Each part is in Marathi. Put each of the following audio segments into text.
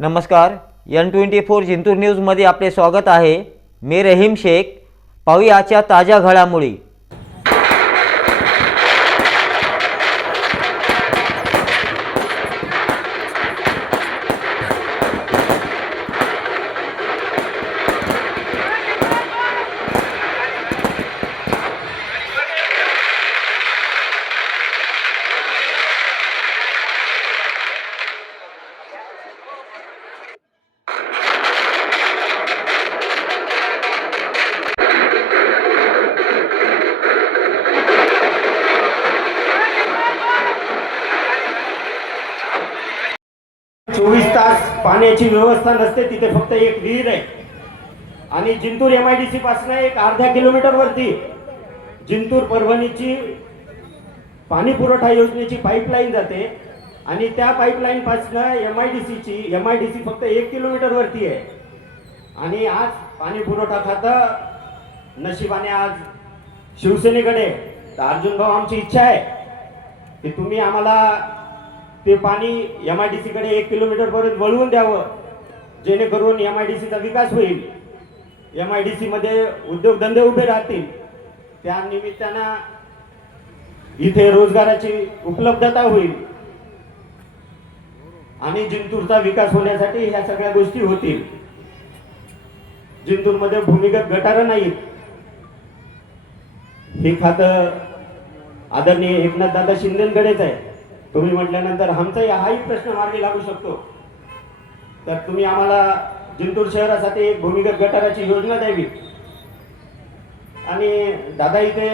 नमस्कार एन ट्वेंटी फोर जिंतूर न्यूजमध्ये आपले स्वागत आहे. मी रहीम शेख. पाहूयाच्या ताज्या घडामोडी. तास पाण्याची व्यवस्था नसते तिथे फक्त एक विहीर आहे. आणि Jintur M I D C पासून एक अर्ध्या किलोमीटर वरती जिंतूर परभणीची पाणी पुरवठा योजनेची पाईपलाईन जाते. आणि त्या पाईपलाईन पासून एम आय डी सीची एम आय डी सी फक्त एक किलोमीटर वरती आहे. आणि आज पाणी पुरवठा खातं नशिबाने आज शिवसेनेकडे. तर अर्जुन भाऊ आमची इच्छा आहे की तुम्ही आम्हाला ते पाणी एम आय डी सीकडे एक किलोमीटर पर्यंत वळवून द्यावं. जेणेकरून एम आय डी सीचा विकास होईल. एम आय डी सीमध्ये उद्योगधंदे उभे राहतील. त्या निमित्तानं इथे रोजगाराची उपलब्धता होईल. आणि जिंतूरचा विकास होण्यासाठी ह्या सगळ्या गोष्टी होतील. जिंतूरमध्ये भूमिगत गटारं नाहीत. हे खातं आदरणीय एकनाथ दादा शिंदेकडेच आहे. तुम्ही म्हटल्यानंतर आमचाही हाही प्रश्न मार्गी लागू शकतो. तर तुम्ही आम्हाला जिंतूर शहरासाठी एक भूमिगत गटाराची योजना द्यावी. आणि दादा इथे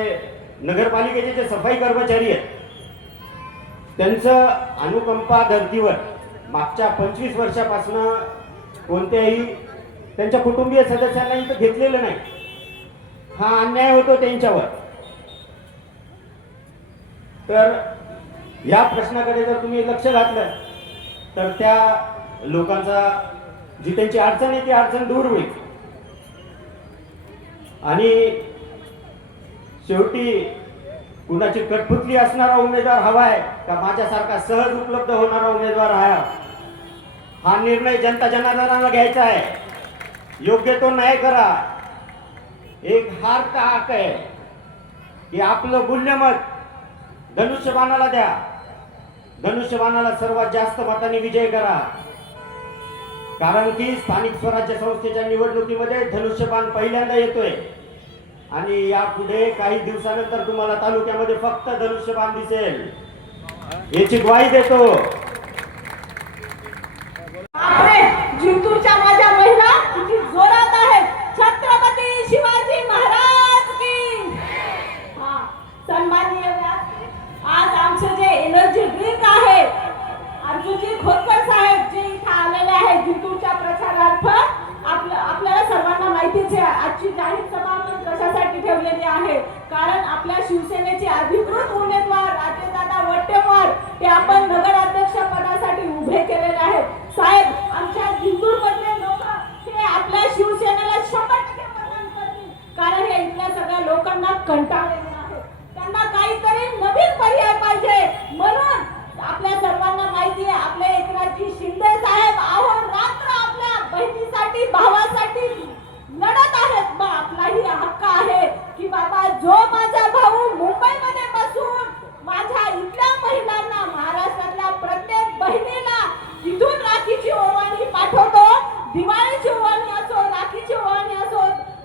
नगरपालिकेचे जे सफाई कर्मचारी आहेत त्यांचं अनुकंपा धर्तीवर मागच्या पंचवीस वर्षापासून कोणत्याही त्यांच्या कुटुंबीय सदस्यांना इथं घेतलेलं नाही. हा अन्याय होतो त्यांच्यावर. तर या प्रश्नाकडे जर तुम्ही लक्ष घातलं तर त्या लोकांचा जी त्यांची अडचण आहे ती अडचण दूर होईल. आणि शेवटी कुणाची कठपुतली असणारा उमेदवार हवाय का माझ्यासारखा सहज उपलब्ध होणारा उमेदवार हा. हा निर्णय जनता जनार्दनाला घ्यायचा आहे. योग्य तो नाही करा. एक हार का हक आहे की आपलं मूल्यमत धनुष्यबाणाला द्या. धनुष्यबाणाला सर्वात जास्त मतांनी विजय करा. कारण की स्थानिक स्वराज्य संस्थेच्या निवडणुकीमध्ये धनुष्यबाण पहिल्यांदा येतोय. आणि यापुढे काही दिवसानंतर तुम्हाला तालुक्यामध्ये फक्त धनुष्यबाण दिसेल. याची ग्वाही देतो बापरे जिंतूरच्या माझ्या महिला किती जोरात आहेत छत्रपती शिवाजी महाराज की हा सन्माननीय व्यासपीठ. आज आमचं जे एनर्जी ड्रिंक आहे अर्जुनजी खोतकर साहेब जे इथे आलेले आहेत जिंतूरच्या प्रचारार्थ आपलं आपल्याला सर्वांना माहितीच आहे आजची जाहीर सभा आपण कशासाठी ठेवलेली आहे कारण आपल्या शिवसेनेचे अधिकृत उमेदवार राजेदादा वट्टेवार हे आपण नगराध्यक्ष पदासाठी उभे केलेले आहेत साहेब आमच्या जिंतूर मधले लोक हे आपल्या शिवसेनेला शंभर टक्के मतदान करतील कारण हे इथल्या सगळ्या लोकांना कंटाळलेले आहेत त्यांना काहीतरी नवीन पर्याय पाहिजे म्हणून आपल्या सर्वांना माहिती आहे आपले एकनाथजी शिंदे साहेब आहो रात्र आपल्या बहिणीसाठी भावासाठी लढत आहेत मग आपलाही हक्क आहे की बाबा जो माझा भाऊ मुंबईमध्ये बसून माझ्या इथल्या महिलांना महाराष्ट्रातल्या प्रत्येक बहिणीला तिथून राखीची ओवाळणी पाठवतो दिवाळीची ओवाळणी असो राखीची ओवाळणी असो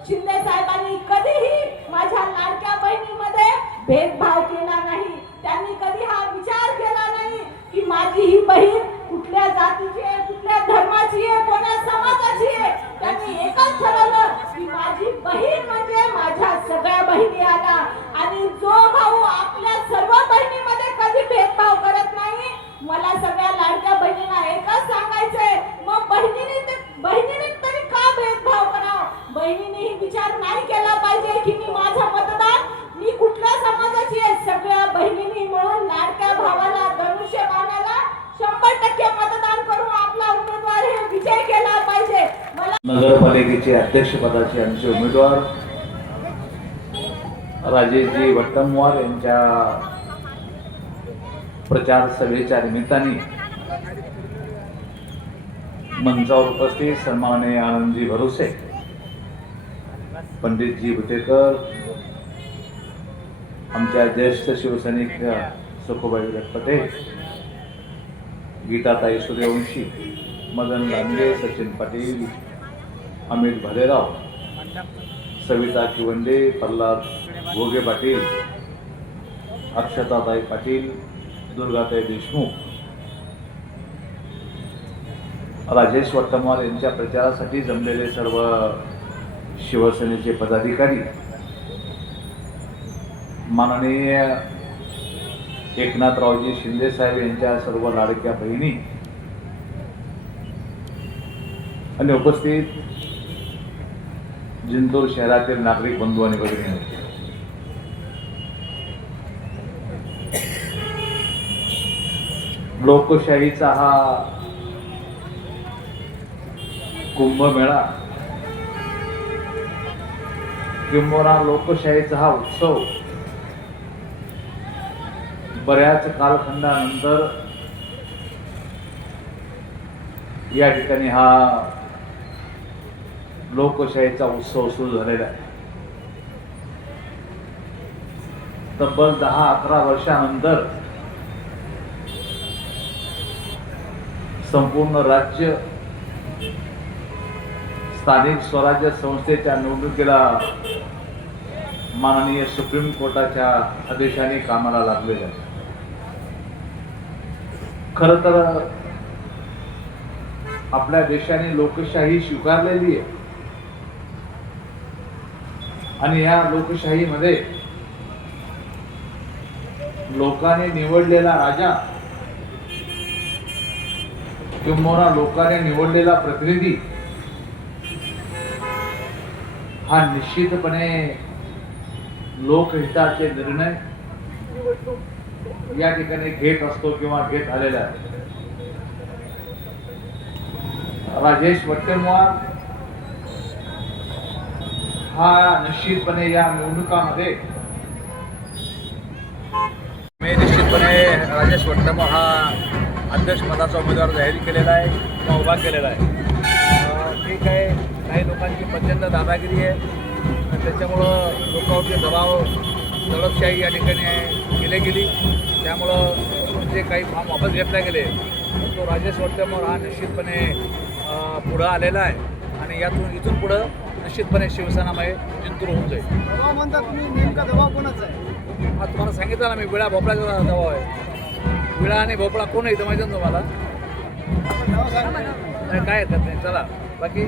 शिंदे साहेबांनी कधीही माझ्या लाडक्या बहिणीमध्ये भेदभाव केला नाही. त्यांनी कधी हा विचार केला नाही की माझी ही बहीण कुठल्या जातीची आहे कुठल्या धर्माची आहे कोणत्या समाजाची आहे त्यांनी एकच ठरवलं की माझी बहीण म्हणजे माझ्या सगळ्या बहिणी आला आणि जो भाऊ आपल्या सर्व बहिणीमध्ये कधी भेदभाव करत नाही मला सगळ्या लाडक्या बहिणींना एकच सांगायचंय मग बहिणीने ते बहिणीने तरी का भेदभाव करावा बहिणीनेही विचार नाही केला पाहिजे की मी माझं मतदान मी कुठल्या समाजाची आहे सगळ्या बहिणींनी मिळून लाडक्या भावाला धनुष्य बाणाला शंभर टक्के मतदान करून आपला उमेदवार हे विजय केला पाहिजे मला नगरपालिकेचे अध्यक्षपदाचे आमचे उमेदवार राजेशजी वट्टमवार यांच्या प्रचार सभेच्या निमित्ताने मंचावर उपस्थित सन्माने आनंदजी भरोसे पंडितजी भुतेकर आमच्या ज्येष्ठ शिवसैनिक सुखोबाई रटपटे गीताताई सूर्यवंशी मदन लांडगे सचिन पाटील अमित भालेराव सविता किवंडे प्रल्हाद भोगे पाटील अक्षताताई पाटील दुर्गाताई देशमुख राजेश वट्टमवार यांच्या प्रचारासाठी जमलेले सर्व शिवसेनेचे पदाधिकारी माननीय एकनाथरावजी शिंदे साहेब यांच्या सर्व लाडक्या बहिणी आणि उपस्थित जिंतूर शहरातील नागरिक बंधू आणि भगिनी. लोकशाहीचा हा कुंभमेळा किंबहुना लोकशाहीचा हा उत्सव बऱ्याच कालखंडानंतर या ठिकाणी हा लोकशाहीचा उत्सव सुरू झालेला आहे. तब्बल दहा अकरा वर्षानंतर संपूर्ण राज्य स्थानिक स्वराज्य संस्थेच्या निवडणुकीला माननीय सुप्रीम कोर्टाच्या आदेशाने कामाला लागलेलं आहे खर तर आपल्या देशाने लोकशाही स्वीकारलेली आहे. आणि या लोकशाहीमध्ये लोकांनी निवडलेला राजा किंबहुना लोकांनी निवडलेला प्रतिनिधी हा निश्चितपणे लोकहिताचे निर्णय या ठिकाणी घेत असतो किंवा घेत आलेला आहे राजेश वट्टेमवार हा निश्चितपणे या निवडणुकामध्ये. मी निश्चितपणे राजेश वट्टम हा अध्यक्ष पदाचा उमेदवार जाहीर केलेला आहे किंवा उभा केलेला आहे. ठीक आहे काही लोकांची प्रचंड दादागिरी आहे. त्याच्यामुळं लोकांवरती दबाव दडपशाही या ठिकाणी केली गेली. त्यामुळं जे काही फॉर्म वापस घेतले गेले तो राजेश वट्टमवर हा निश्चितपणे पुढं आलेला आहे. आणि यातून इथून पुढं निश्चितपणे शिवसेनामय जिंतूर होऊन जाईल. दबाव म्हणता तुम्ही नेमका दबाव कोणाचा आहे? हा तुम्हाला सांगितलं ना मी विळा भोपळाचा दबाव आहे. विळा आणि भोपळा कोण आहे इथं माहिती तुम्हाला? काय येतात नाही चला. बाकी?